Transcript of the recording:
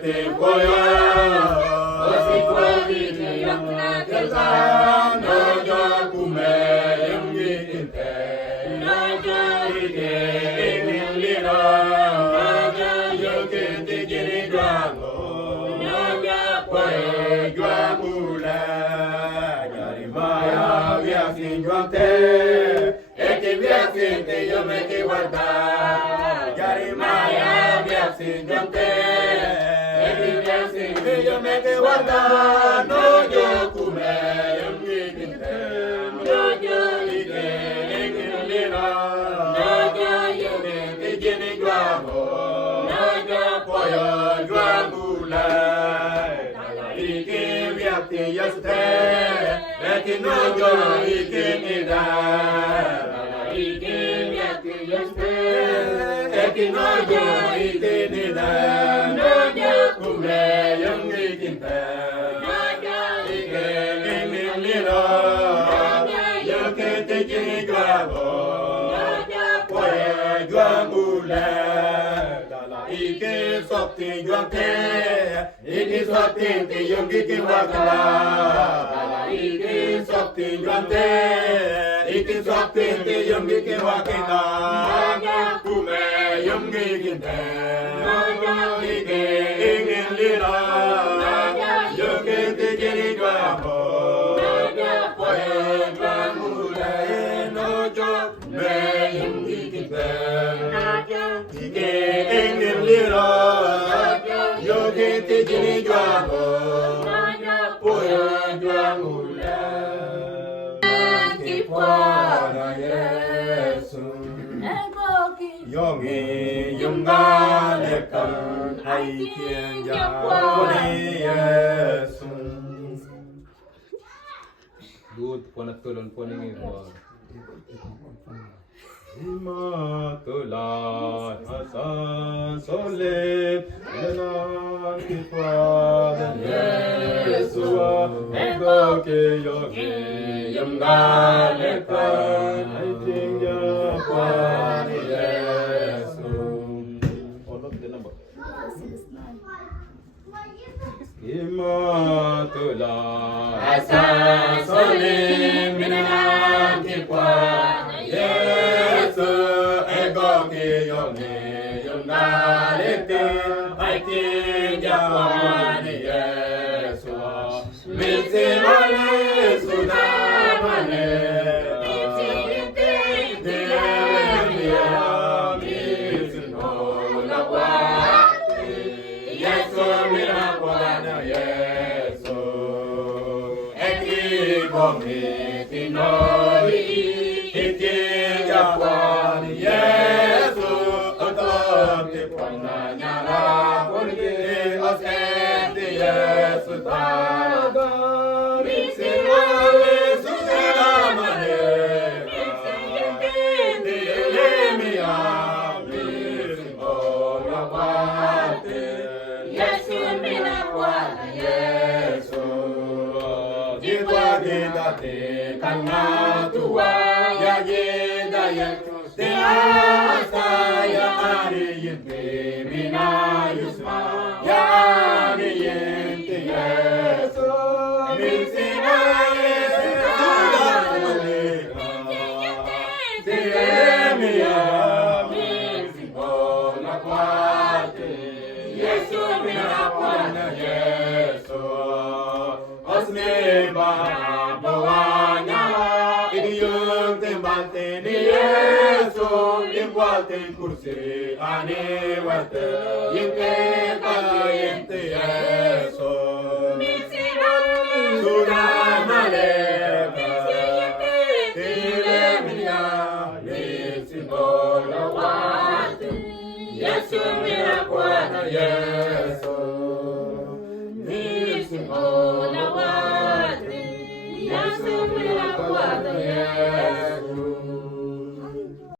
te koya osiko vite yakna kelta nojo kume yungi inte nojo ike lira nojo yoke te giri dwango nojo koe dwamula yarimaya viasin dwante eke viasin te yomeke wata yarimaya viasin dwante yo me que guarda no yo cume mi quinte no yo ike lira no yo me que tiene guapo no yo pollo guambula ike viate yaste eke no yo ike nida ike viate yaste eke no yo ike nida no yo cume Ike sokti yuante, ike sokti te yungi ki wakala. Ike sokti yuante, ike sokti te yungi ki wakala. Kume yungi kinte, ike ingin lira, yungi te jiri dwapo. Poye dwamule nojo, me yungi kinte. Ike ingin lira, yoke te jini dwabo, poya dwamula. Kipwana Yesu, yongi yungalekan aikien yapone Yesu. Good panatulon po ninyo po. Immaculate Hasan Solet Yenan Kipwadan Yesua Ego ke yogi Yungalekan Aiting Yapwan Yesu. All of the number. Immaculate Hasan Solet Yenan Kipwadan Yesu ego ke yogi yungalete aiting yapwani Yesu mitzvale sudamane mitzvite dilemia mitzvolawati Yesu mirapwana Yesu etigo mitinori Yapwan Yesu otote pwana nyara porque os ente Yesu tada mitzvale suselamane mitzvemia mitzvolawate Yesu minapwana Yesu jitwagidate kanatua yagida yetu te asa ya ariyente mina yusma ya ariyente Yesu mitzina Yesu Dilemia mitzvola kwate Yesu minapwana Yesu osme bahabawana idiyong tembate ni Yesu igual te kursi ane wate yente kayente Yesu Sudamale Dilemia mitzvola wate Yesu minapwana Yesu